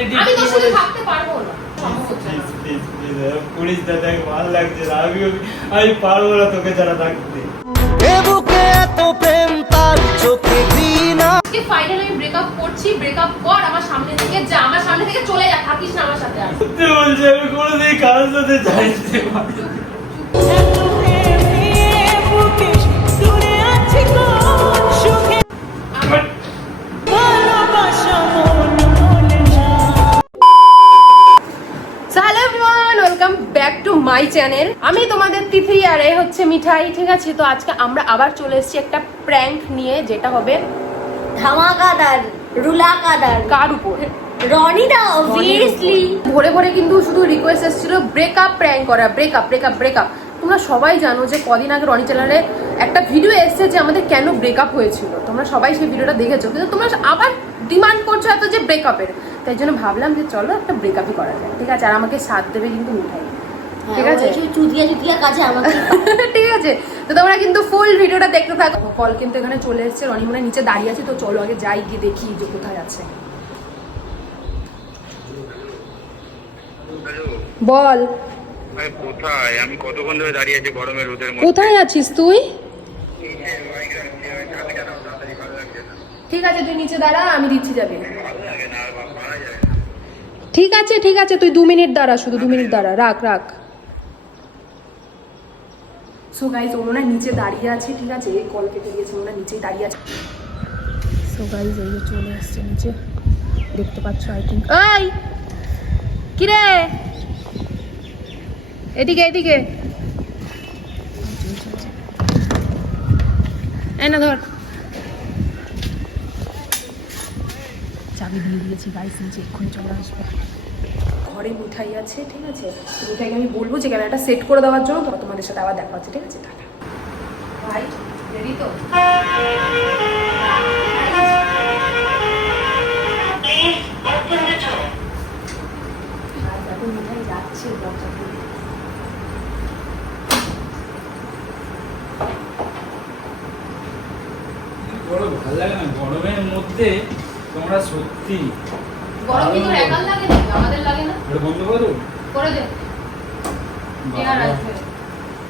Relative আমি তোর সাথে থাকতে পারবো না। প্লিজ পুলিশ দাদাকে ভালো লাগছে না, আমি পারবো না তোকে ছাড়া থাকতে। বুকে এত প্রেম তার চোখে ঘৃণা। আজকে ফাইনালি আমি ব্রেকআপ করছি, ব্রেকআপ কর, আমার সামনে থেকে যা, আমার সামনে থেকে চলে যা, থাকিস না আমার সাথে আর। সত্যি বলছি আমি কোনোদিন কারোর সাথে যাইতে পারি না। মাই চ্যানেল, আমি তোমাদের তিথি আর এ হচ্ছে মিঠাই, ঠিক আছে? তো আজকে আমরা আবার চলে এসেছি একটা প্র্যাঙ্ক নিয়ে, যেটা হবে ধামাকাদার, রুলাকাদার। কার উপর? রনিদা অবভিয়াসলি। ভোরে ভোরে কিন্তু শুধু রিকোয়েস্ট এসেছিল ব্রেকআপ প্র্যাঙ্ক করা, ব্রেকআপ ব্রেকআপ ব্রেকআপ। তোমরা সবাই জানো যে কদিন আগে রনি চ্যানেলে একটা ভিডিও এসেছে যে আমাদের কেন ব্রেকআপ হয়েছিল, তোমরা সবাই সেই ভিডিওটা দেখেছো, কিন্তু তোমরা আবার ডিমান্ড করছো এত যে ব্রেকআপের, তাই জন্য ভাবলাম যে চলো একটা ব্রেকআপই করা যায়, ঠিক আছে? আর আমাকে সাথ দেবে কিন্তু মিঠাই, ঠিক আছে? চুদিয়া কাছে আমাকে ঠিক আছে, তো তোমরা কিন্তু ফুল ভিডিওটা দেখতে থাকো। কল কিন্তু এখানে চলে এসেছে, রনি মনে নিচে দাঁড়িয়ে আছে, তো চলো আগে যাই, গিয়ে দেখি যে কোথায় আছে। বল কোথায়? আমি কতক্ষণ ধরে দাঁড়িয়ে আছি গরমের রোদের মধ্যে। কোথায় আছিস তুই? ঠিক আছে তুই নিচে দাঁড়া, আমি দিচ্ছি যাবে। ঠিক আছে ঠিক আছে, তুই 2 মিনিট দাঁড়া, শুধু 2 মিনিট দাঁড়া, রাখ রাখ। সো গাইজ ও মনে নিচে দাঁড়িয়ে আছে, ঠিক আছে? কল কেটে দিয়েছে, মনে নিচেই দাঁড়িয়ে আছে। সো গাইজ এই যে চলে আসছে নিচে, দেখতে পাচ্ছ আই থিঙ্ক। এই কিরে, এদিকে এদিকে, এই না ধর, চাবি দিয়ে দিয়েছি গাইস, নিচে এক্ষুনি চলে আসবে। ঘরে মিঠাই আছে, ঠিক আছে? মিঠাইকে আমি বলবো যে ক্যামেরাটা সেট করে দেওয়ার জন্য, তো তোমাদের সাথে আবার দেখা হচ্ছে, ঠিক আছে? টাটা। ভাই রেডি তো? এখন মিঠাই যাচ্ছে দরজা খুলে। বড় ভালো লাগে না গরমের মধ্যে, তোমরা সত্যি। গরম কি তোর একার লাগে না? আমাদের লাগে না? এটা বন্ধ করো, করে দে। কেয়ার আছে।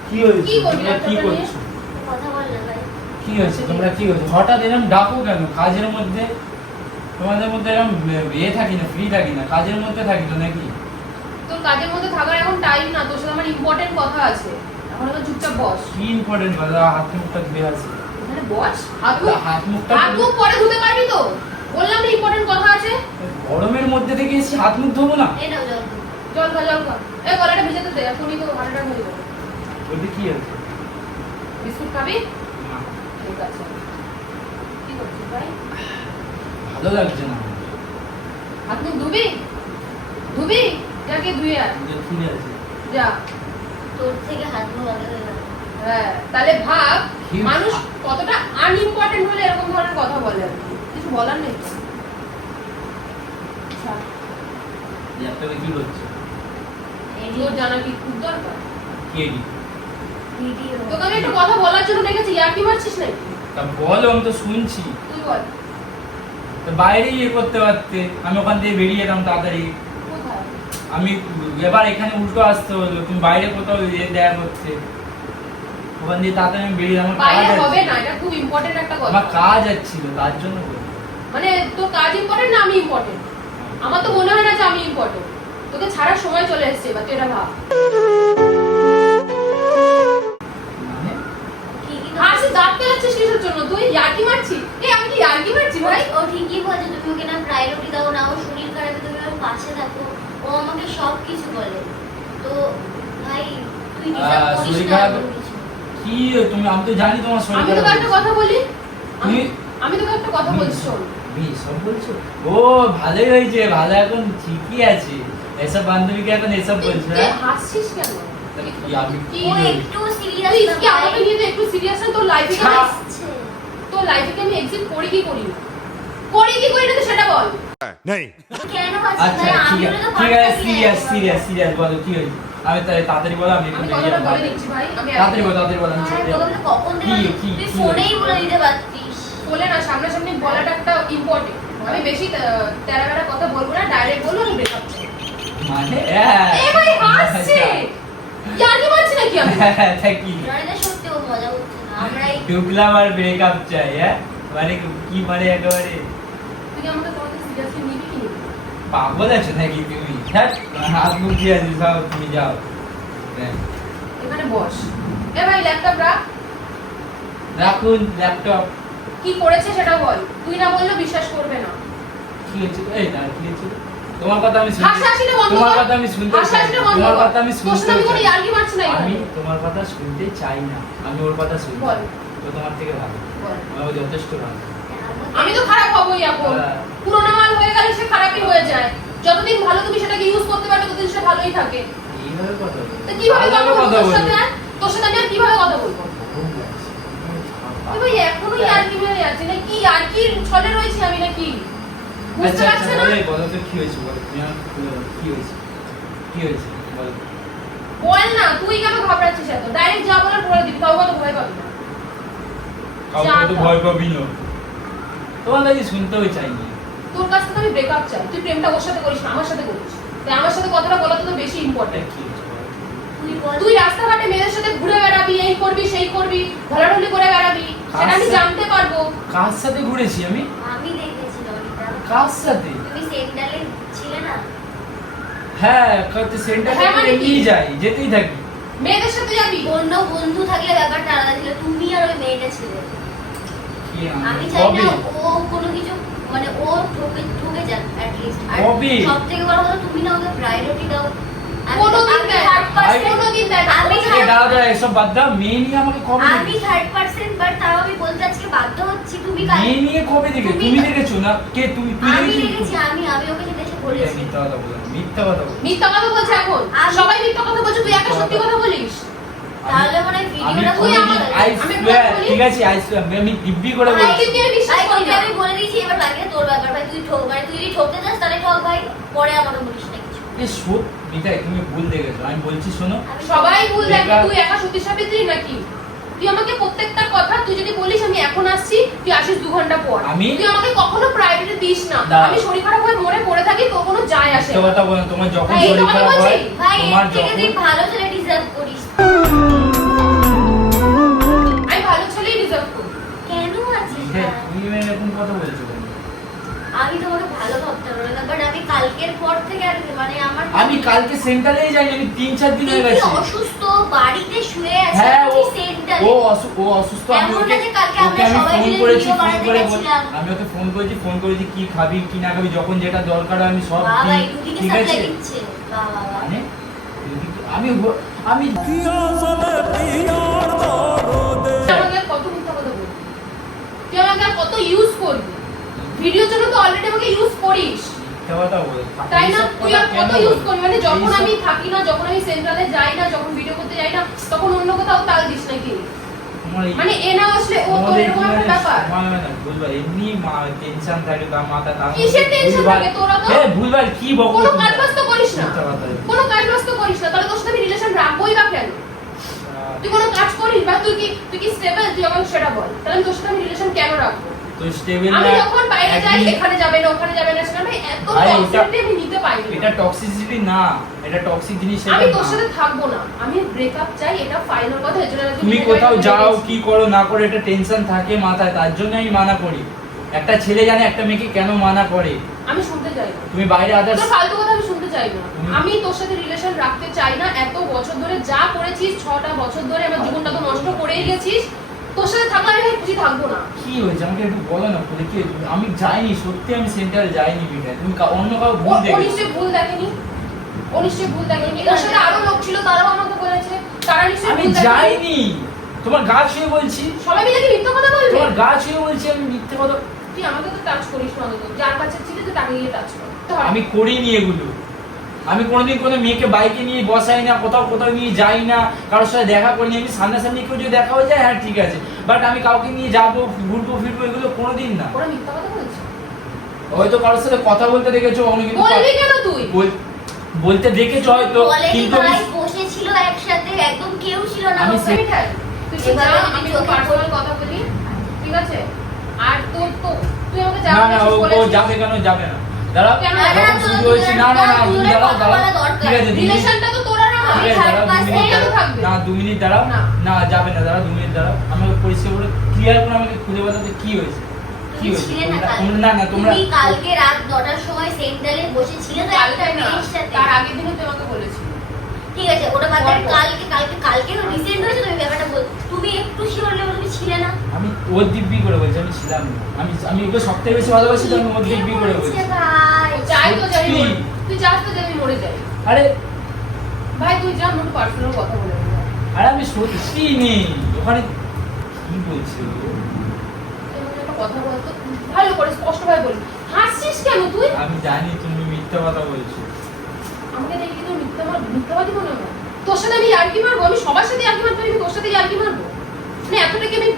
কি হয়েছে? কি করবি? তোমরা কি করছো? কথা বল না ভাই। কি হয়েছে? তোমরা কি হয়েছে? হঠাৎ এরকম ডাকো কেন? কাজের মধ্যে তোমাদের মধ্যে এরকম থাকি না, ফ্রি থাকি না, কাজের মধ্যে থাকি তো নাকি? তোর কাজের মধ্যে থাকার এখন টাইম না, তোর সাথে আমার ইম্পর্টেন্ট কথা আছে, এখন তো চুপচাপ বস। কি ইম্পর্টেন্ট কথা? হাত মুখটা ধুয়ে আসি। এখানে বস, হাত মুখটা মুখ পরে ধুতে পারবি তো? বললাম না ইম্পর্টেন্ট কথা আছে। গরমের মধ্যে থেকে এসে হাত মুখ ধোবো না? এই নাও জল। জল খা জল খা। এই গলাটা ভিজাতে দে, এখনই তো হাঁটাটা হয়ে যাবে। বলতে কি আছে? বিস্কুট খাবি? না, ঠিক আছে। কি করছিস ভাই? ভালো লাগছে না। হাত মুখ ধুবি? ধুবি? যাকে ধুয়ে আয়। ঠিক আছে। যা। তোর থেকে হাত মুখ আলাদা না। হ্যাঁ, তাহলে ভাব কি? মানুষ কতটা আনইম্পর্টেন্ট হলে এরকম ধরনের কথা বলে। কিছু বলার নেই। আচ্ছা, ল্যাপটপে কি করছে? তোর জানা কি খুব দরকার? কি এডি? ভিডিও। তোকে আমি একটা কথা বলার জন্য ডেকেছি, আর কি মারছিস নাকি? তা বল, আমি তো শুনছি। তুই বল। তো বাইরে ইয়ে করতে পারতে, আমি ওখান থেকে বেরিয়ে এলাম তাড়াতাড়ি। কোথায়? আমি এবার এখানে উল্টো আসতে হলো, তুমি বাইরে কোথাও দেখা করছে, ওখান দিয়ে তাড়াতাড়ি আমি বেরিয়ে আমার বাইরে কাজ হবে আছে। না, এটা খুব ইম্পর্টেন্ট একটা কথা। আমার কাজ ছিল তার জন্য বলছি। মানে তোর কাজ ইম্পর্টেন্ট না আমি ইম্পর্টেন্ট? আমার তো মনে হয় না যে আমি ইম্পর্টেন্ট। তোকে ছাড়ার সময় চলে এসেছে, এবার তুই এটা ভাব। মানে কি কি হাসি দাঁত পেলাচ্ছিস কিসের জন্য? তুই ইয়ার্কি মারছিস? আমি কি ইয়ার্কি মারছি ভাই? ও ঠিকই বলছে, তুমি ওকে না প্রায়োরিটি দাও না, ও শরীর খারাপে তুমি ওর পাশে থাকো, ও আমাকে সব কিছু বলে। তো ভাই তুই ডিজার্ভ করিস শরীর না খারাপ? এমন কিছু। কি তুমি? আমি তো জানি তোমার শরীর আমি তোকে খারাপ। একটা কথা বলি, তুমি- আমি তোকে একটা কথা বলছি, শোন। সব বলছো? ও ভালোই হয়েছে, ভালো, এখন ঠিকই আছে। এসব বান্ধবীকে এখন এসব বলছো? তুই হ্যাঁ, হাসছিস কেন? কি আমি কি ও বলছি? একটু সিরিয়াস তুই না কি আমাকে নিয়ে তো একটু সিরিয়াস না? তোর লাইফে আসছে। তোর লাইফে আমি এক্সিট করি কি করি না? করি কি করি না তো সেটা বল। नहीं কেন হাসছিস আচ্ছা ভাই? আমি ঠিক ওটা আছে, তো ঠিক আছে, পারতামই সিরিয়াস একবার। সিরিয়াস সিরিয়াস বলো কি হয়েছে? আমি তাড়াতাড়ি বলো, আমি একটু আমি বেরিয়ে কথাটা যাবো। বলে দিচ্ছি ভাই, আমি তাড়াতাড়ি বলো, তাড়াতাড়ি বলো, আমি ভাই, চলে তোকে যাবো। তো কখন থেকে কি- বলছি, কি- তুই কি ফোনেই হয়েছে? বলে দিতে পারতিস। বলে না, সামনাসামনি বলাটা একটা ইম্পর্টেন্ট। আমি বেশি তেরা বেড়া কথা বলবো না, ডাইরেক্ট বলবো, মানে এ ভাই হাসছে ইয়ার্কি মারছি নাকি আমি কি রনিদা সত্যি ও মজা করছে না আমরাই ঢুকলাম আর ব্রেকআপ চাই হ্যাঁ মানে কি মানে একেবারে তুই আমাকে তোমাকে সিরিয়াসলি নিবি কি নিবি পাগল আছো নাকি তুমি হ্যাঁ হাত মুখ দিয়ে আছিস সব তুমি যাও হ্যাঁ। এখানে বস এ ভাই ল্যাপটপ রাখ রাখুন ল্যাপটপ কি করেছে সেটা বল তুই না বললে বিশ্বাস করবে না কি হয়েছে এই না কি হয়েছে তোমার কথা আমি শুনতে হাসাহাসিটা বন্ধ তোমার কর। কথা আমি শুনতে চাই হাসাহাসিটা বন্ধ তোমার কর। কথা আমি তোর শুনতে সাথে আমি কোনো চাই ইয়ার্কি মারছি না আমি এখানে। তোমার কথা শুনতে চাই না আমি ওর কথা শুনবো বল। তো তোমার থেকে ভালো বল। আমার যথেষ্ট ভালো আমি তো খারাপ হবই এখন হ্যাঁ। পুরোনো মাল হয়ে গেলে সে খারাপই হয়ে যায় যতদিন ভালো তুমি সেটাকে ইউজ করতে পারবে ততদিন সে ভালোই থাকে এইভাবে কথা বলো তো কিভাবে আলাদা কথা বলবো কথা তোর সাথে বলো আর? তোর সাথে আমি আর কিভাবে কথা বলবো খুব লাগছে। তুই ভাই এখনো ইয়ার্কি মেরে যাচ্ছিস না কি ইয়ার্কির ছলে রয়েছে আমি নাকি বুঝতে আচ্ছা পারছিস না বলো বলো তো কি হয়েছে বলো তুমি আমাকে খুলে বলো, কি হয়েছে কি হয়েছে বলো বল না তুই কেন ঘাবড়াচ্ছিস এত ডাইরেক্ট যা বলার বলে দিবি তাও কত ভয় পাবি না কাউকে তো ভয় পাবি না তোমার কাছে শুনতেও চাইনি তোর কাছ থেকে আমি ব্রেকআপ চাই তুই প্রেমটা ওর সাথে করিস না আমার সাথে করিস তাই আমার সাথে কথাটা বলা তো বেশি ইম্পর্টেন্ট কি হয়েছে বলো? তুই বল তুই রাস্তাঘাটে মেয়েদের সাথে ঘুরে বেড়াবি এই করবি সেই করবি ঘোরাঘুরি করে বেড়াবি সেটা আমি আচ্ছা। জানতে পারবো কার সাথে ঘুরেছি আমি আমি দেখেছি রনিদা কার সাথে তুমি সেন্টারে ছিলে না হ্যাঁ কত সেন্টারে হ্যাঁ, মানে কি? নিয়ে যাই যেতেই থাকি মেয়েদের সাথে যাবি অন্য বন্ধু থাকলে ব্যাপারটা আলাদা ছিল তুমি আর ওই মেয়েটা ছিলে কি আমি চাই কবে না ও কোনো কিছু মানে ও ঠকে যাক at least। আর কবে? সবথেকে বড় কথা তুমি না ওকে প্রায়োরিটি দাও কোনোদিন দেয় না, কোনোদিন দেয় না। আমি এই দাঁড়া দাঁড়া এসব বাদ দাও মেয়ে নিয়ে আমাকে কবে আমি থার্ড পার্সন বাট তাও আমি বলতে আজকে বাধ্য হচ্ছি তুমি মেয়ে নিয়ে কবে দেখে তুমি- তুমি দেখেছো না কে তুমি তুই আমি দেখেছিস? দেখেছি আমি ওকে দেখে এই বলেছি মিথ্যা কথা বলো না, মিথ্যা কথা বলো মিথ্যা কথা বলছে এখন আমি- সবাই মিথ্যা কথা বলছে তুই একটা সত্যি কথা বলিস তাহলে মনে হয় আমি ভিডিওটা তুই তুই আমার- আই আমি swear, বলি- ঠিক আছে আই swear, আমি দিব্যি করে ভাই, বলছি তুই আমি বিশ্বাস করি না। আমি বলে দিয়েছি এবার বাকি তোর ব্যাপার ভাই তুই ঠক মানে তুই যদি ঠকতে চাস তাহলে ঠক ভাই পরে আমাকে বলিস না কিছু এ সত মিঠাই তুমি ভুল দেখেছো আমি বলছি শোনো আমি সবাই ভুল দেখে দেখা- তুই একা সত্যি সাবিত্রী নাকি তুই আমাকে প্রত্যেকটা কথা তুই যদি বলিস আমি এখন আসছি তুই আসিস 2 ঘন্টা পর আমি- তুই আমাকে কখনো প্রায়োরিটি দিস না দাঁড়াও। আমি শরীর খারাপ হয়ে মরে পড়ে থাকি তো কোনো যায় আসে মিথ্যা না। কথা বলো না, তোমার যখন ভাই, এই শরীর কথা খারাপ বলছি? হয় ভাই তোমার এর থেকে যখন তুই ভালো ছেলে ডিজার্ভ করিস আমি ভালো ছেলেই ডিজার্ভ করি কেন আছিস মিঠাই, না? তুমি এরকম কথা বলছো কেন? আমি তোমাকে ভালো ভাবতে পারি না বাট আমি কালকের পর থেকে আর মানে আমার আমি কালকে সেন্টারেই যাইনি আমি 3-4 দিন হয়ে তুই গেছে অসুস্থ বাড়িতে শুয়ে আছিস হ্যাঁ তুই ও সেন্টারে ও অসুস্থ আমি এমন ওকে না যে কালকে ওকে আমরা আমি সবাই ফোন মিলে করেছি ভিডিও ফোন বানাতে করে গেছিলাম। আমি ওকে ফোন করেছি কি খাবি কি না খাবি যখন যেটা দরকার হয় আমি সব বাবা দিই এই দুদিকে ঠিক সাপ্লাই আছে দিচ্ছে বাবা মানে আমি আমি তুই আমাকে আর কত মিথ্যা কথা বলবি তুই আমাকে আর কত ইউজ করবি ভিডিওর জন্য তো অলরেডি আমাকে ইউজ করিস মিথ্যা কথা বলে তাই না এইসব তুই কথা আর কেন কত ইউজ বলো? করবি মানে যখন এইসব- আমি থাকি না যখন আমি সেন্ট্রালে যাই না যখন ভিডিও করতে যাই না তখন অন্য কোথাও তাল দিস নাকি তোমার এই- মানে এ না আসলে ও তোর তোমাদের এরকম একটা জীবনে ব্যাপার সময় হয় না, বুঝবা এমনি টেনশন থাকে তার মাথা তার কিসের মধ্যে tension ভুলভাল- থাকে? তোরা তো- হ্যাঁ, ভুলভাল কি বকো কোনো তোমরা? কাজ বাজ তো করিস না মিথ্যা কথা। কোনো কাজ বাজ তো করিস না তাহলে তোর সাথে আমি রিলেশন রাখবোই বা কেন তুই কোনো কাজ করিস বা তুই কি স্টেবল তুই আমাকে সেটা বল তাহলে আমি তোর সাথে আমি রিলেশন কেন রাখবো তো স্টেবল আমি যখন বাইরে যাই এখানে যাবে না ওখানে যাবে না সেটা আমি এত ভাই, এটা- টক্সিসিটি আমি নিতে পারি না এটা টক্সিসিটি না এটা টক্সিক জিনিস সেটা আমি তোর না। সাথে থাকবো না আমি ব্রেকআপ চাই এটা ফাইনাল কথা এর জন্য আমি তুমি তোকে কোথাও বলে যাও দিয়েছি। কি করো না করো এটা টেনশন থাকে মাথায় তার জন্য আমি মানা করি একটা ছেলে জানে একটা মেয়েকে কেন মানা করে আমি শুনতে চাই না তুমি বাইরে তোর আদার্স ফালতু কথা আমি শুনতে চাই না তুমি- আমি তোর সাথে রিলেশন রাখতে চাই না এত বছর ধরে যা করেছিস 6টা বছর ধরে আমার জীবনটা তো নষ্ট করেই গেছিস তোর সাথে থাকলে আমি খুশি থাকবো না কি হয়েছে আমাকে একটু বলো না বলে কি হয়েছে? আমি যাইনি সত্যি আমি সেন্টারে যাইনি বিটা তুমি অন্য কাউ ভুল ও দেখেছো নিশ্চয়ই ভুল দেখেনি ও নিশ্চয়ই ভুল দেখেনি ওর সাথে আরো লোক ছিল তারাও আমাকে বলেছে তারা নিশ্চয়ই আমি ভুল দেখেনি। যাইনি তোমার গা ছুঁয়ে বলছি সবাই মিলে কি মিথ্যা কথা বলবে তোমার গা ছুঁয়ে বলছি আমি মিথ্যে কথা তুই আমাকে তো টাচ করিস না অন্তত যার কাছে ছিলি তুই তাকে গিয়ে টাচ কর তো আমি করিনি এগুলো আমি কোনোদিন কোনো মেয়েকে বাইকে নিয়ে বসাই না কোথাও নিয়ে যাই না কারোর সাথে দেখা করিনি আমি সামনাসামনি কেউ যদি দেখা হয়ে যায় হ্যাঁ ঠিক আছে বাট আমি কাউকে নিয়ে যাবো ঘুরবো ফিরবো এগুলো কোনোদিন না ওরা মিথ্যা কথা বলছে হয়তো কারোর সাথে কথা বলতে দেখেছো অন্য কিন্তু বলবি কেন তুই বলতে দেখেছো হয়তো বলেনি কিন্তু ভাই বসেছিল একসাথে একদম কেউ ছিল না আমি ওখানে। মিঠাই, তুই কি এবার যা, আমি আমি চোখে পার্সোনাল কথা বলি ঠিক আছে আর তোর তো তুই আমাকে যা না না বলেছিস ও বলেছিস। যাবে কেন যাবে না দাঁড়াও কেন? যখন শুরু হয়েছে না না না তুমি দাঁড়াও দাঁড়াও ঠিক আছে 2 মিনিট রিলেশনটা তো তোর আর আমার। ঠিক আছে, দাঁড়াও, 2 মিনিট এইটা তো দাঁড়াও। থাকবে। না 2 মিনিট দাঁড়াও না। না যাবে না দাঁড়াও 2 মিনিট দাঁড়াও আমাকে পরিষ্কার করে ক্লিয়ার করে আমাকে খুঁজে বলো যে কি হয়েছে কি তুমি হয়েছে ছিলে না কালকে? না না তোমরা তুমি কালকে রাত 9টার সময় সেন্টারে বসেছিলে তো একটা কালকে না, মেয়ের সাথে। তার আগের দিনও তুই আমাকে বলেছিস। ঠিক আছে ওটা বাদ দাও, পরপর। কালকে রিসেন্ট হয়েছে তুমি ব্যাপারটা বল। তুমি একটু শিওর লেভেল তুমি ছিলে না। আমি ওর দিব্যি করে বলছি আমি ছিলাম না। আমি ওকে সবথেকে বেশি ভালোবাসি তো আমি ওর দিব্যি করে বলছি বলছে ভাই। চাই তো যাই সত্যি। তুই চাস তো যে আমি মরে যাই। আরে ভাই তুই যা মোট পার্সোনাল কথা বলে নে। আরে আমি সত্যি নেই ওখানে কি বলছো এমন একটা কথা বলতো ভালো করে স্পষ্ট ভাবে বল। হাসছিস কেন তুই? আমি জানি তুমি মিথ্যা কথা বলছো আমাকে দেখি তো মিথ্যাবাদী মনে হয়। তোর সাথে আমি ইয়ার্কি মারবো? আমি সবার সাথে ইয়ার্কি মারতে পারি, তোর সাথে ইয়ার্কি মারবো? মানে এতটা কি আমি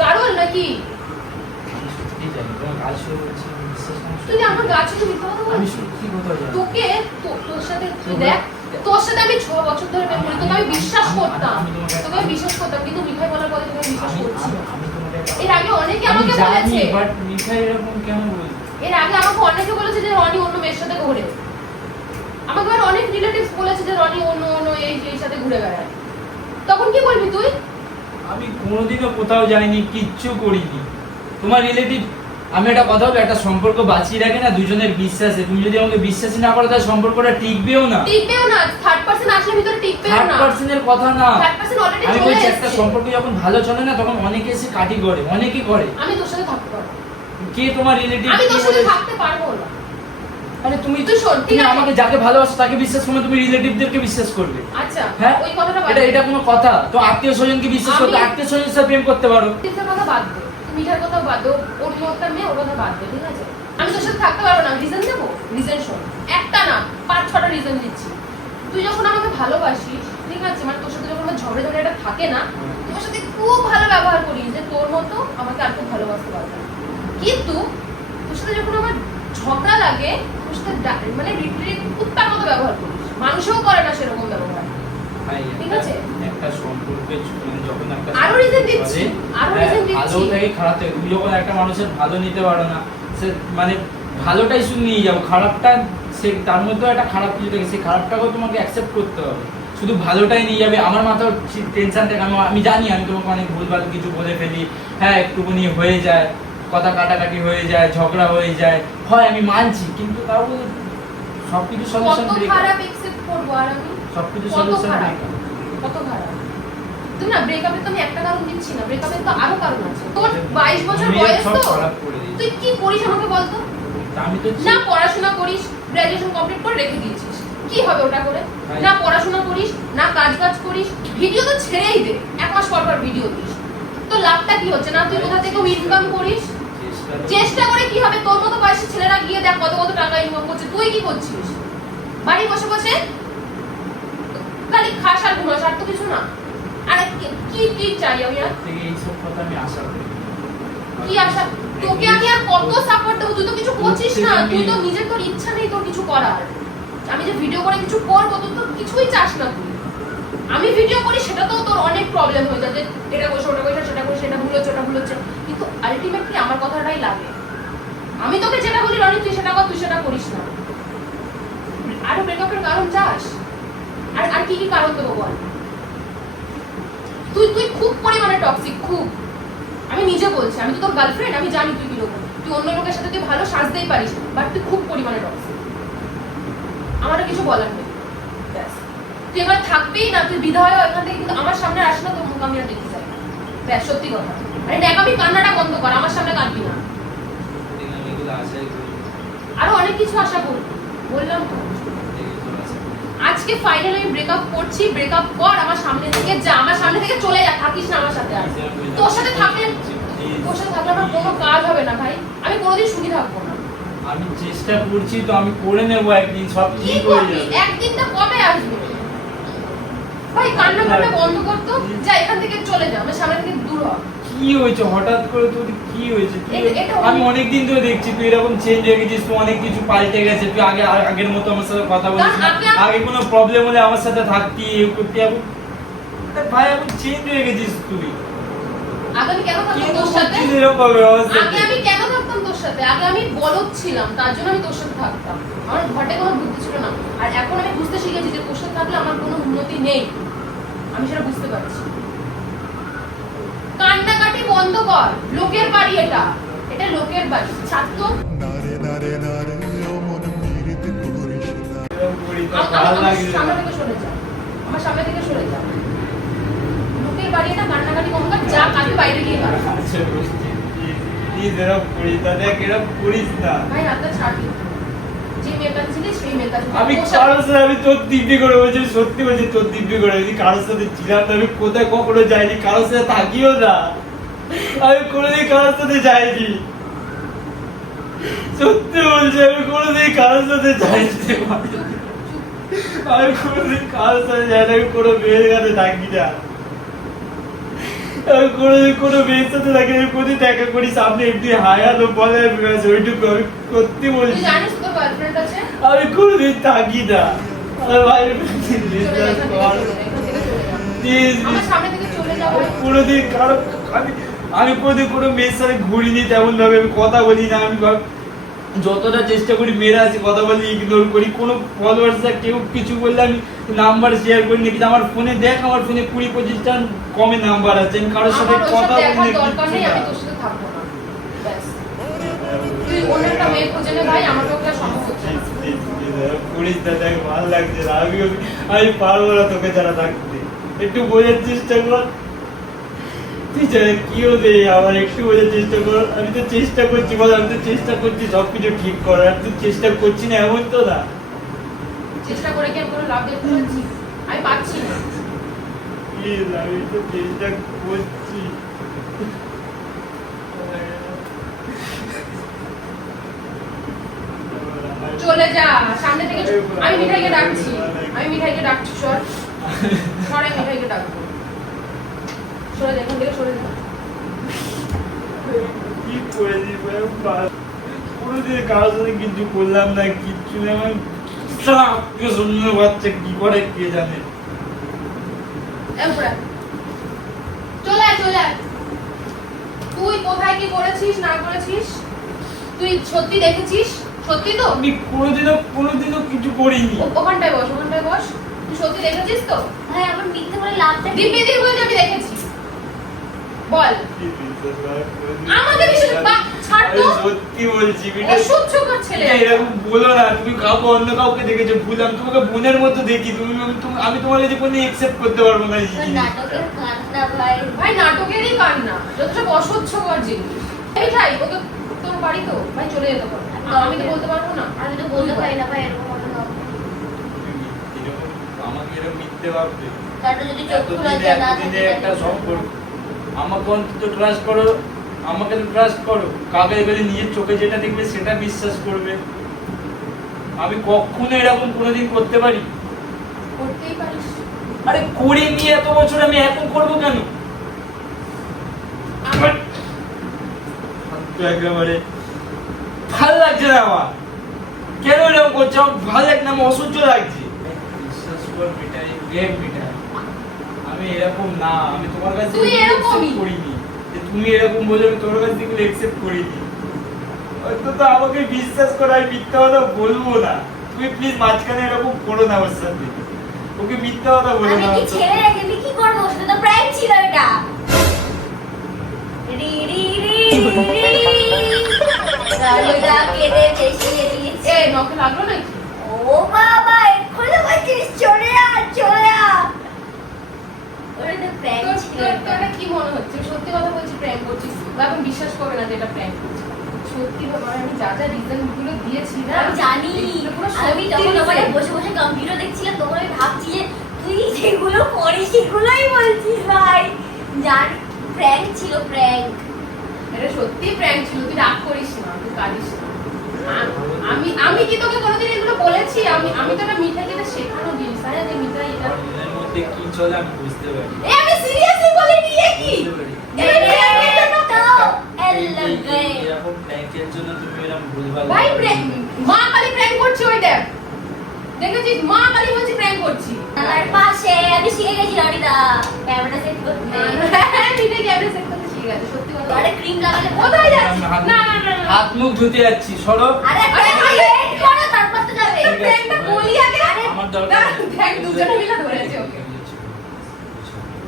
গাড়োয়াল নাকি? আমি সত্যি জানি তোমার কাজ শুরু হচ্ছে আমি বিশ্বাস করো। তুই যে আমার গাছে তো মিথ্যা কথা আমি বলছিস। সত্যি কথা জানি তোকে তোর সাথে তুই দেখ তোর সাথে আমি 6 বছর ধরে প্রেম করি, তোকে আমি বিশ্বাস করতাম, তোকে আমি বিশ্বাস করতাম, কিন্তু মিঠাই বলার পরে তোকে আমি বিশ্বাস করছি না। আমি তোমাকে এর আগে অনেকে আমি আমাকে জানি বলেছে, বাট মিঠাই এরকম কেন বলছো এর আগে আমাকে অনেকে বলেছে যে রনি অন্য মেয়ের সাথে ঘুরে। আমাকে আর অনেক রিলেটিভস বলেছে যে রনি অন্য এই সাথে ঘুরে বেড়ায়। তখন কি বলবি তুই? আমি কোনোদিনও কোথাও যাইনি কিচ্ছু করিনি তোমার রিলেটিভ আমি একটা কথা বলবো একটা সম্পর্ক বাঁচিয়ে রাখে না দুজনের বিশ্বাসে তুমি যদি আমাকে বিশ্বাসই না করো তাহলে সম্পর্কটা টিকবেও না টিকবেও না, থার্ড পারসন আসলে ভিতরে টিকবেও থার্ড না। পার্সনের কথা না থার্ড পারসন অলরেডি আমি চলে বলছি একটা এসেছে। সম্পর্ক যখন ভালো চলে না তখন অনেকে এসে কাটি করে অনেকেই করে আমি তোর সাথে থাকতে পারবো, কে তোমার রিলেটিভ আমি তোর সাথে থাকতে পারবো না। আরে তুমি তুই শোন, ঠিক তুমি আছে। আমাকে যাকে ভালোবাসো তাকে বিশ্বাস করবে তুমি রিলেটিভদেরকে বিশ্বাস করবে আচ্ছা হ্যাঁ ওই কথাটা বাদ এটা দে। এটা কোনো কথা তো আত্মীয় স্বজনকে বিশ্বাস করতে আমি- আত্মীয় স্বজনের সাথে প্রেম করতে পারো তিনটার কথা বাদ দে, তুই মিঠার কথা বাদ দে, ওর মতটা মেয়ে ওর কথা বাদ দে, ঠিক আছে? আমি তোর সাথে থাকতে পারবো না, রিজন দেবো? রিজন শোন, একটা না 5-6টা রিজন দিচ্ছি। তুই যখন আমাকে ভালোবাসিস, ঠিক আছে, মানে তোর সাথে যখন আমার ঝগড়া এটা থাকে না, তোর সাথে খুব ভালো ব্যবহার করিস যে তোর মতো আমাকে আর খুব ভালোবাসতে পারবে না। কিন্তু তোর সাথে যখন আমার ঝগড়া লাগে, তোর সাথে মানে লিটারালি কুত্তার মতো ব্যবহার করিস, মানুষও করে না সেরকম ব্যবহার। ভাই, ঠিক আছে? একটা সম্পর্কে যখন একটা আরো সম্পর্ক reason দিচ্ছি, করে, আরো হ্যাঁ, reason দিচ্ছি। ভালো থেকে খারাপ থেকে তুমি যখন একটা মানুষের ভালো নিতে পারো না সে মানে ভালোটাই শুধু নিয়ে যাবো খারাপটা সে তার মধ্যেও একটা খারাপ কিছু থাকে সেই খারাপটাকেও তোমাকে অ্যাকসেপ্ট করতে হবে শুধু ভালোটাই নিয়ে যাবে আমার মাথাও টেনশন থাকে আমি জানি আমি তোমাকে অনেক ভুলভাল কিছু বলে ফেলি হ্যাঁ একটুকুনি হয়ে যায় কথা কাটাকাটি হয়ে যায় ঝগড়া হয়ে যায় হয় আমি মানছি কিন্তু তাও সবকিছু সলিউশন কত খারাপ একসেপ্ট করবো আর আমি? সবকিছু কত সলিউশন খারাপ? কত খারাপ? তুই না ব্রেকআপে তো আমি একটা কারণ দিচ্ছি না, ব্রেকআপে তো আরো কারণ আছে। তোর 22 বছর তুমি বয়স সব তো, খারাপ করে দিয়েছো। তুই কি করিস আমাকে বলতো? আমি তো না পড়াশোনা করিস, গ্রাজুয়েশন কমপ্লিট করে রেখে দিয়েছিস, কি হবে ওটা করে? ভাই। না পড়াশোনা করিস, না কাজ করিস, ভিডিও তো ছেড়েই দে, 1 মাস পর ভিডিও দিস, তো লাভটা কি হচ্ছে? না তুই কোথা থেকে ইনকাম করিস? চেষ্টা করে কি হবে? তোর মতো বয়সের ছেলেরা গিয়ে দেখ কত কত টাকা ইনকাম করছে, তুই কি করছিস? বাড়ি বসে বসে খালি খাস আর ঘুমাস, আর তো কিছু না। আরে কি চাই আমি আর? থেকে এইসব কথা আমি আশা করি কি আশা? তোকে আমি আর কত সাপোর্ট দেবো? তুই তো কিছু করছিস না, তুই তো নিজের তোর ইচ্ছা নেই তোর কিছু করার। আমি যে ভিডিও করে কিছু করবো তুই তো কিছুই চাস না তুই। আমি ভিডিও করি সেটা তো তোর অনেক প্রবলেম হয়ে যায় যে এটা করছে ওটা করছে সেটা করছে এটা ভুল হচ্ছে ওটা ভুল হচ্ছে, কিন্তু আলটিমেটলি আমার কথাটাই লাগে। আমি তোকে যেটা বলি রনি তুই সেটা কর, তুই সেটা করিস না। আরো ব্রেকআপের কারণ চাস? আর কি কারণ দেবো বল? তুই খুব পরিমাণে টক্সিক, খুব। আমি নিজে বলছি, আমি তো তোর গার্লফ্রেন্ড, আমি জানি তুই কিরকম। তুই অন্য লোকের সাথে তুই ভালো সাজতেই পারিস, বাট তুই খুব পরিমাণে টক্সিক। আমার আর কিছু বলার নেই, ব্যাস। তুই এবার থাকবি না, তুই বিদায় হয় এখান থেকে, কিন্তু আমার সামনে আসলে তোর মুখ আমি আর দেখতে চাই না, ব্যাস। সত্যি কথা। আরে দেখ আমি কান্নাটা বন্ধ কর, আমার সামনে কাঁদবি না। আমি এগুলো আশাই করি আরো অনেক কিছু আশা করি, বললাম তো। আজকে ফাইনালি আমি ব্রেকআপ করছি, ব্রেকআপ কর, আমার সামনে থেকে যা, আমার সামনে থেকে চলে যা, থাকিস না আমার সাথে আর। তোর সাথে থাকলে আমার কোনো কাজ হবে না ভাই, আমি কোনোদিন সুখী থাকবো না। আমি চেষ্টা করছি তো আমি করে নেব একদিন সব কি ঠিক হয়ে করবি? যাবে একদিনটা কবে আসবে ভাই? কান্না বন্ধ করতো, যা এখান থেকে চলে যা, আমার সামনে থেকে দূর হ। কি হয়েছে হঠাৎ করে তোর কি হয়েছে এটা আমি অনেকদিন ধরে দেখছি তুই এরকম চেঞ্জ হয়ে গেছিস তুই অনেক কিছু পাল্টে গেছে তুই আগের মতো আমার সাথে কথা বলিস না আগে কোনো প্রবলেম হলে আমার সাথে থাকতি করতি এখন ভাই এখন চেঞ্জ হয়ে গেছিস তুই আগে আমি কেন থাকতাম কি তোর সাথে? করছিস এরকম ভাবে আমার সাথে আমি কেন থাকতাম তোর সাথে, আগে আমি বলদ ছিলাম, তার জন্য আমি তোর সাথে থাকতাম, আমার ঘটে কোনো বুদ্ধি ছিল না। আর এখন আমি বুঝতে শিখেছি যে তোর সাথে থাকলে আমার কোনো উন্নতি নেই, আমি সেটা বুঝতে পারছি। কান্নাকাটি বন্ধ কর, লোকের বাড়ি এটা, এটা লোকের বাড়ি, ছাত্র। সামনে থেকে সরে যা, আমার সামনে থেকে সরে যা, লোকের বাড়ি এটা, কান্নাকাটি বন্ধ কর, যা কাজে বাইরে গিয়ে কর। ভাই হাতটা ছাড়বি, যে মেয়ের কাছে ছিলিস সেই মেয়ের কাছে। আমি কারোর সাথে, আমি তোর দিব্যি করে বলছি, সত্যি বলছি, তোর দিব্যি করে বলছি, কারোর সাথে ছিলাম না, আমি কোথায় কখনো যাইনি, কারোর সাথে থাকিও না, আমি কোনোদিন কারোর সাথে যাইনি, সত্যি বলছি, আমি কোনোদিন কারোর সাথে যাইনি, আমি কোনোদিন কারোর সাথে যাই না, আমি কোনো মেয়ের কাছে থাকি না, আমি কোনোদিন কোনো মেয়ের সাথে থাকি না, আমি কোনোদিন দেখা করি সামনে একটু হায়ালো বলে ওইটুকু, আমি সত্যি তুই বলছি, জানিস তোর গার্লফ্রেন্ড আছে? আমি কোনোদিন থাকি না, আমার ভাইয়ের চলে যা, এখান থেকে চলে যা, এখান থেকে চলে যা। আমার সামনে থেকে চলে যা ভাই। কোনোদিন কারো আমি কোনোদিন কোনো মেয়ের সাথে ঘুরিনি, তেমন ভাবে আমি কথা বলি না, আমি যতটা চেষ্টা করি মেয়েরা আছে কথা বলি ইগনোর করি, কোনো ফলোয়ার্সরা কেউ কিছু বললে আমি নাম্বার শেয়ার করি না, কিন্তু আমার ফোনে দেখ, আমার ফোনে 20-25টা কমে নাম্বার আছে, আমি কারোর সাথে আমার ওর কথা সাথে বলি দেখার দরকার নেই, আমি তোর সাথে থাকবো না, ব্যাস। তুই অন্য একটা মেয়ে খোঁজে নে ভাই, আমাকে ওটা সম্ভব হচ্ছে না। পুলিশ দাদা ভালো লাগছে না, আমি পারবো না তোকে যারা থাকতে, একটু বোঝার চেষ্টা কর, তুই জানে কিও দে, আমার একটু বোঝার চেষ্টা কর, আমি তো চেষ্টা করছি, বল আমি তো চেষ্টা করছি সবকিছু ঠিক করার, আমি তো চেষ্টা করছি না এমন তো না, চেষ্টা করে কি আমি কোনো লাভ দেখতে পাচ্ছি? আমি পাচ্ছি না। Please, আমি তো চেষ্টা করছি, চলে যা সামনে থেকে, আমি মিঠাইকে ডাকছি, আমি মিঠাইকে ডাকছি, সর সর, আমি মিঠাইকে ডাকবো, সরে যা, এখান থেকে সরে যা। কি করেছি কোনোদিন কারোর সাথে কিছু করলাম না, কিচ্ছু না, আমার শূন্য বাচ্চা কি করে কে জানে। চলে আয়, চলে আয়। তুই কোথায় কি করেছিস না করেছিস তুই সত্যি দেখেছিস? সত্যি তো? আমি কোনোদিনও কিছু করিনি। ওখানটায় বস, ওখানটায় বস। তুই সত্যি দেখেছিস তো? ভাই আমার মিথ্যে বলে লাভটা কি? দিব্যি দিব্যি বলে আমি দেখেছি, বল। আমাকে বিশ্বাস ছাড় তো, সত্যি বলছি, অসহ্যকর ছেলে। এরকম বলো না, তুমি কাউকে অন্য কাউকে দেখেছো, ভুল, আমি তোমাকে বোনের মতো দেখি, আমি তোমার কাছে কোনো একসেপ্ট করতে পারবো না এই জিনিস। নাটকের কান্না ভাই। ভাই নাটকেরই কান্না, যত সব অসহ্যকর জিনিস। মিঠাই ওকে তোর বাড়ি তো ভাই চলে যেতে পারো, আমি তো বলতে পারবো না, আমি তো বলতে পারি না ভাই, এরকম কথা না। আমাকে এরকম মিথ্যে ভাববে, তারপরে যদি চক্ষু লজ্জা না থাকে, একটা সম্পর্ক, আমাকে অন্তত ট্রাস্ট করো, আমাকে তো ট্রাস্ট করো, কাকে এবারে নিজের চোখে যেটা দেখবে সেটা বিশ্বাস করবে। আমি কখনো এরকম কোনোদিন করতে পারি? করতেই পারিস। আরে করিনি এত বছর, আমি এখন করবো কেন? আমার তো একেবারে ভালো লাগছে না আমার, কেন এরকম করছো? আমার ভালো লাগছে না, আমার অসহ্য লাগছে। বিশ্বাস কর মিঠাই, প্রেম মিঠাই, আমি এরকম না, আমি তোমার কাছে তুই এরকমই। করিনি যে তুমি এরকম বলে, আমি তোমার কাছে এগুলো একসেপ্ট করিনি। অন্তত আমাকে বিশ্বাস করো, আমি মিথ্যা কথা বলবো না। তুমি প্লিজ মাঝখানে এরকম করো না ওর সাথে, ওকে মিথ্যা কথা বলো আমি না। কি ছেড়ে রেখে আমি কি করবো? সেটা তো প্র্যাঙ্ক ছিল এটা। রি রি রি রি রাজা কেঁদে চেঁচিয়ে দিয়েছে। এ নখে লাগলো নাকি? ও বাবা, এক্ষুনি বলছিস চলে আ, চলে আ। ওটা তো প্র্যাঙ্ক তোর ছিল তোর এটা। এটা কি মনে হচ্ছে? সত্যি কথা বলছি প্র্যাঙ্ক করছিস, ও এখন বিশ্বাস করবে না যে এটা প্র্যাঙ্ক করছিস। সত্যি বাবা, আমি যা যা রিজন গুলো দিয়েছি না, আমি জানি। এগুলো পুরো আমি সত্যি তখন ওখানে reason। বসে বসে কম্পিউটার দেখছিলাম, তখন আমি ভাবছি যে তুই যেগুলো করিস সেগুলোই বলছিস ভাই। জানি প্র্যাঙ্ক ছিল, প্র্যাঙ্ক। এটা সত্যি প্র্যাঙ্ক ছিল, তুই রাগ করিস না, তুই কাঁদিস না। আমি কি তোকে কোনোদিন এগুলো বলেছি? আমি তো এটা মিঠাইকে এটা শেখানো জিনিস, তাই না? যে মিঠাই এটা মনের মধ্যে কি চলে আমি বুঝতে পারি। আমি সিরিয়াসলি বলিনি। এ কি এরকম প্র্যাঙ্কের জন্য তুমি এরকম ভুলভাল ভাই মা কালী প্র্যাঙ্ক করছি, ওই দেখ, দেখেছিস? মা কালী বলছি প্র্যাঙ্ক করছি। আর পাশে আমি শিখে গেছি অনিতা ক্যামেরা সেট করতে। মিঠাই ক্যামেরা সেট করতে ঠিক আছে সত্যি কথা আরে ক্রিম লাগালে কোথায় যাচ্ছিস? হাত- না না না না। হাত মুখ ধুতে যাচ্ছি, সরো। আরে আরে, wait করো, তারপর তো যাবে। তোর প্র্যাঙ্কটা বলি আগে। আমার দরকার না, দেখ দুজনে মিলে ধরেছে ওকে।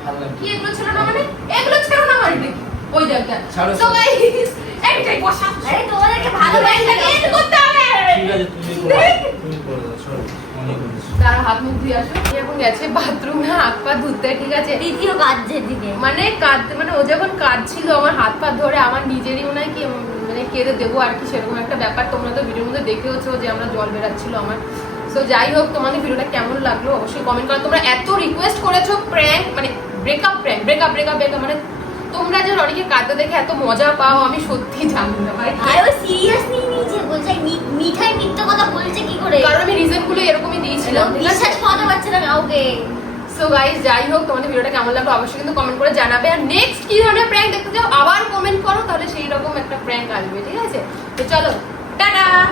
ভালো লাগছে। কি এগুলো ছিল না মানে? এগুলো ছিল না মানে দেখি। ওই দেখ দেখ। ছাড়ো, So ছাড়ো। guys, এইটাই বসা। আরে তোমাদেরকে ভালো লাগে এটাকে করতে হবে। ঠিক আছে, তুমি করো, দেখ। তুমি করে দাও, সরো, অনেক হয়েছে। তার হাত মুখ ধুয়ে আসো। ও এখন গেছে বাথরুমে হাত পা ধুতে, ঠিক আছে? দ্বিতীয় কাজের দিকে মানে কাঁদতে মানে ও যখন কাঁদছিল আমার হাত পা ধরে আমার নিজেরই মনে হয় কি মানে কেঁদে দেবো আর কি, সেরকম একটা ব্যাপার। তোমরা তো ভিডিওর মধ্যে দেখেওছো যে আমরা জল বেরাচ্ছিল আমার। তো যাই হোক, তোমাদের ভিডিওটা কেমন লাগলো অবশ্যই কমেন্ট করো। তোমরা এত রিকোয়েস্ট করেছো প্র্যাঙ্ক মানে ব্রেকআপ মানে তোমরা যে রনিকে কাঁদতে দেখে এত মজা পাও আমি সত্যি জানি না ভাই। আর ও সিরিয়াস নিয়েছে, বলছে মিঠাই মিথ্যা কথা বলছে কি করে, কারণ আমি রিজন গুলো এরকমই দিয়েছিলাম, ঠিক আছে? বিশ্বাস করাতে পারছে না কাউকে। সো গাইস, যাই হোক তোমাদের ভিডিওটা কেমন লাগলো অবশ্যই কিন্তু কমেন্ট করে জানাবে। আর নেক্সট কি ধরনের প্র্যাঙ্ক দেখতে চাও আবার কমেন্ট করো, তাহলে সেই রকম একটা প্র্যাঙ্ক আসবে, ঠিক আছে? তো চলো, টাটা।